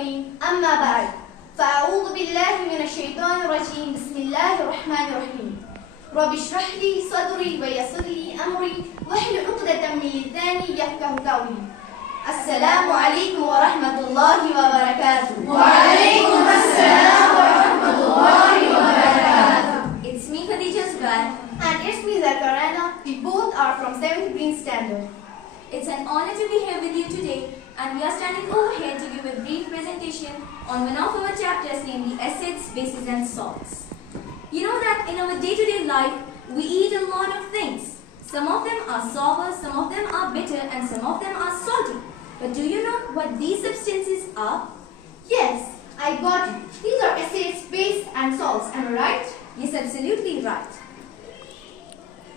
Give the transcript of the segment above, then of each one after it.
الرحيم أما بعد فأعوذ بالله من الشيطان الرجيم بسم الله الرحمن الرحيم رب اشرح لي صدري ويسر لي أمري واحلل عقدة من لساني يفقهوا قولي السلام عليكم ورحمة الله وبركاته. وعليكم السلام ورحمة الله وبركاته. It's me, Khadija Zubair. And it's me, Zakarana. We both are from 7th Green Standard. It's an honor to be here with you today, and we are standing over here to give a brief presentation on one of our chapters, namely acids, bases and salts. You know that in our day-to-day life, we eat a lot of things. Some of them are sour, some of them are bitter, and some of them are salty. But do you know what these substances are? Yes, I got it. These are acids, bases and salts. Am I right? Yes, absolutely right.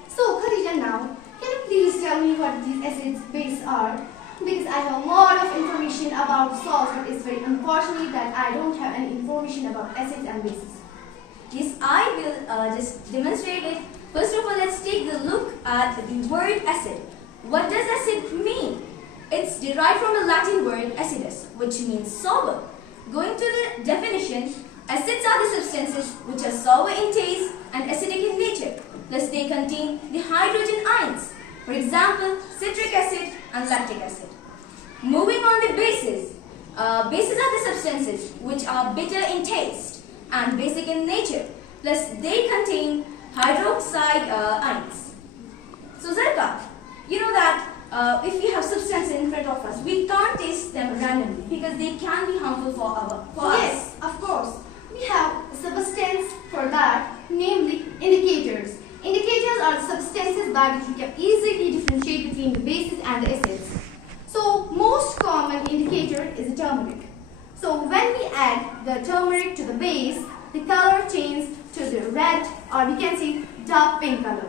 So, Khadija, now, can you please tell me what these acids, bases are? Because I have a lot of information about salts, but it's very unfortunate that I don't have any information about acids and bases. Yes, I will just demonstrate it. First of all, let's take a look at the word acid. What does acid mean? It's derived from the Latin word acidus, which means sour. Going to the definition, acids are the substances which are sour in taste and acidic in nature. Thus, they contain the hydrogen ions. For example, citric acid and lactic acid. Moving on the bases. Bases are the substances which are bitter in taste and basic in nature. Plus, they contain hydroxide ions. So, Zarka, you know that if we have substances in front of us, we can't taste them randomly because they can be harmful for us. Yes, of course. We have a substance for that, namely indicators. Indicators are the substances by which we can easily differentiate between the bases and the acids. So, most common indicator is the turmeric. So, when we add the turmeric to the base, the color changes to the red, or we can say dark pink color.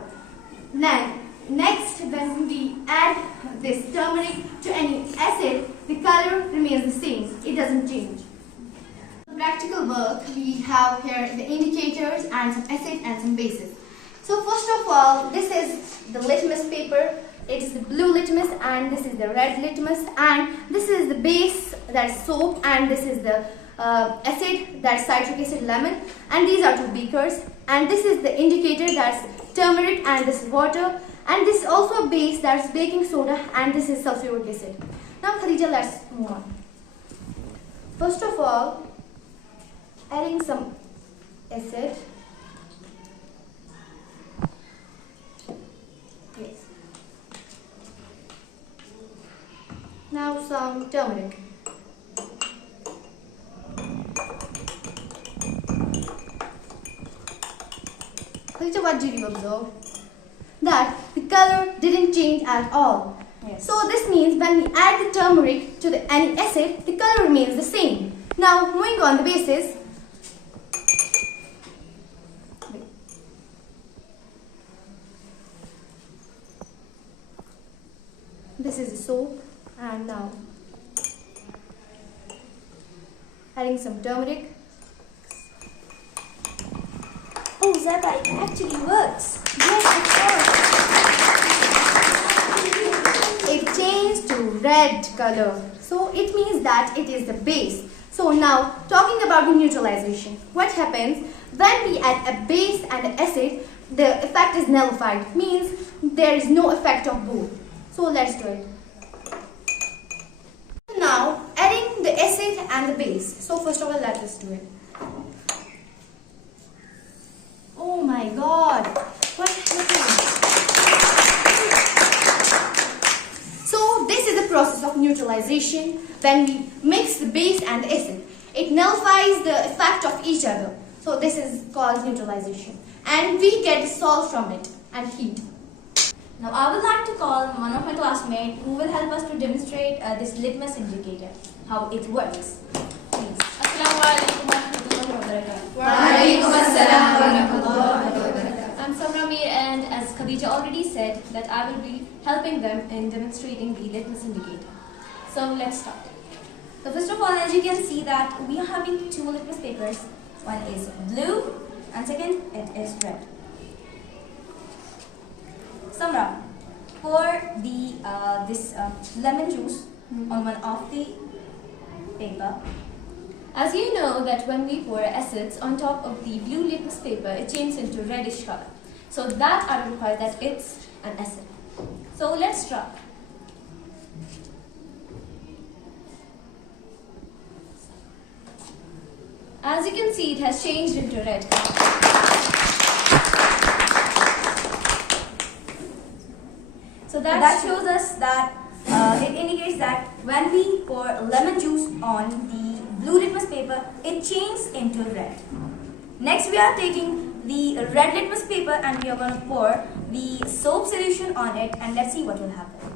Then, next, when we add this turmeric to any acid, the color remains the same. It doesn't change. Practical work, we have here the indicators and some acids and some bases. So first of all, this is the litmus paper. It is the blue litmus and this is the red litmus, and this is the base, that's soap, and this is the acid, that's citric acid, lemon, and these are two beakers, and this is the indicator, that's turmeric, and this is water, and this is also a base, that's baking soda, and this is sulfuric acid. Now Khadija, let's move on. First of all, adding some acid. Yes. Now some turmeric. Khadija, what did you observe? That the color didn't change at all. Yes. So this means when we add the turmeric to any acid, the color remains the same. Now moving on the bases. This is the soap, and now adding some turmeric. Oh, Zarka, it actually works. Yes, of course. It changed to red color. So it means that it is the base. So now talking about the neutralization. What happens when we add a base and an acid, the effect is nullified. Means there is no effect of both. So let's do it. Now adding the acid and the base. So first of all, let us do it. Oh my God! What happened? So this is the process of neutralization. When we mix the base and the acid, it nullifies the effect of each other. So this is called neutralization, and we get the salt from it and heat. Now I would like to call one of my classmates who will help us to demonstrate this litmus indicator, how it works. Please. Assalamu alaikum wa rahmatullahi wa barakatuh. Waalaikum assalam wa rahmatullahi wa barakatuh. I'm Samra Mir, and as Khadija already said, that I will be helping them in demonstrating the litmus indicator. So let's start. So first of all, as you can see that we are having two litmus papers. One is blue and second it is red. Samra, pour this lemon juice on one of the paper As you know that when we pour acids on top of the blue litmus paper, it changes into reddish color. So that identifies that it's an acid. So let's try. As you can see, it has changed into red. So That shows us that it indicates that when we pour lemon juice on the blue litmus paper, it changes into red. Next, we are taking the red litmus paper and we are going to pour the soap solution on it, and let's see what will happen.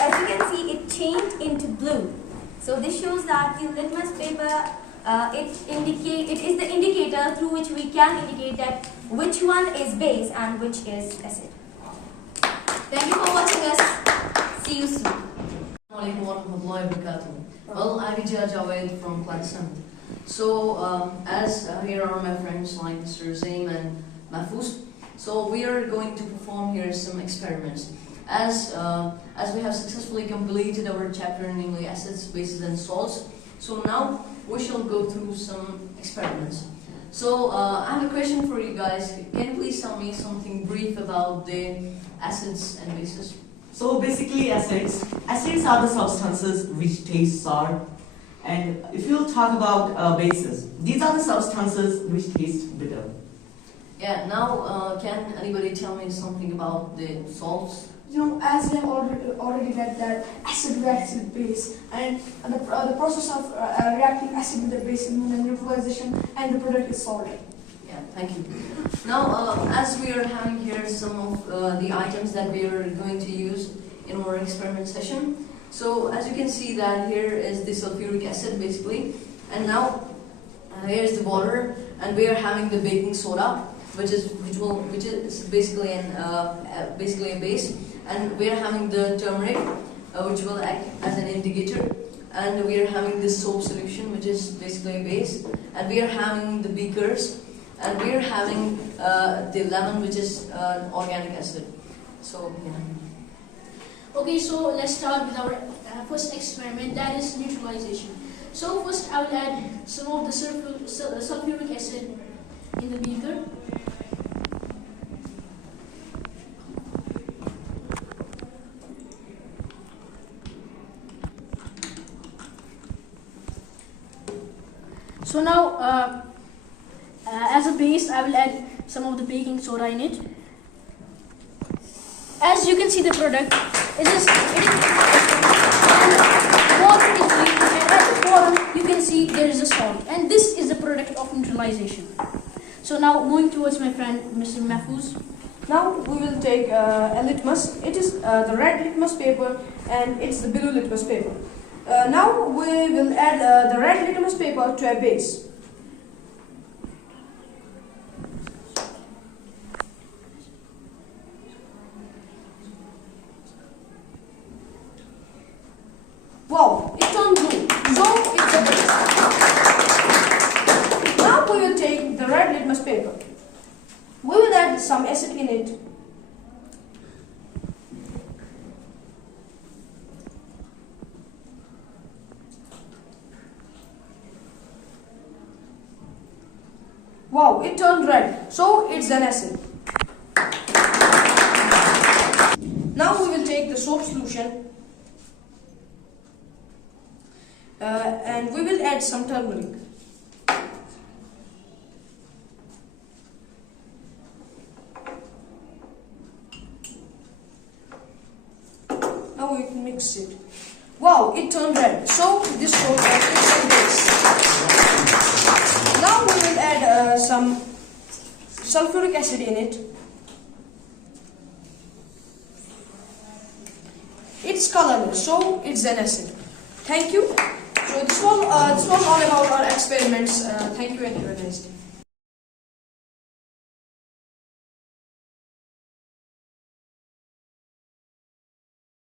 As you can see, it changed into blue. So this shows that the litmus paper, it is the indicator through which we can indicate that which one is base and which is acid. Thank you for watching us. See you soon. Assalamualaikum warahmatullahi wabarakatuh. Well, I'm Ijaz Javed from class 7. So, as here are my friends like Mr. Zaim and Mahfouz. So, we are going to perform here some experiments. As we have successfully completed our chapter, namely acids, bases, and salts. So now we shall go through some experiments. So, I have a question for you guys. Can you please tell me something brief about the acids and bases? So basically acids are the substances which taste sour, and if you'll talk about bases, these are the substances which taste bitter. Yeah, now can anybody tell me something about the salts? As we have already read that acid reacts with base, and the process of reacting acid with the base is known as neutralization, and the product is salt. Yeah, thank you. Now, as we are having here some of the items that we are going to use in our experiment session. So, as you can see that here is the sulfuric acid basically, and now here's the water, and we are having the baking soda, which is basically a base, and we are having the turmeric, which will act as an indicator, and we are having this soap solution, which is basically a base, and we are having the beakers, and we are having the lemon, which is an organic acid. So yeah. Okay, so let's start with our first experiment, that is neutralization. So first I will add some of the sulfuric acid in the beaker. So now, as a base, I will add some of the baking soda in it. As you can see, the product and water is used, and at the bottom you can see there is a salt, and this is the product of neutralization. So now moving towards my friend Mr. Mahfouz. Now we will take a litmus. It is the red litmus paper, and it's the blue litmus paper. Now we will add the red litmus paper to a base. Wow, it turned blue. So it's a base. Now we will take the red litmus paper. We will add some acid in it. Wow, it turned red. So it's an acid. Now we will take the soap solution and we will add some turmeric. Now we can mix it. Wow, it turned red. So this shows that it's a base. Now we will add some sulfuric acid in it. It's colorless, so it's an acid. Thank you. So this was all about our experiments. Thank you and have a nice day.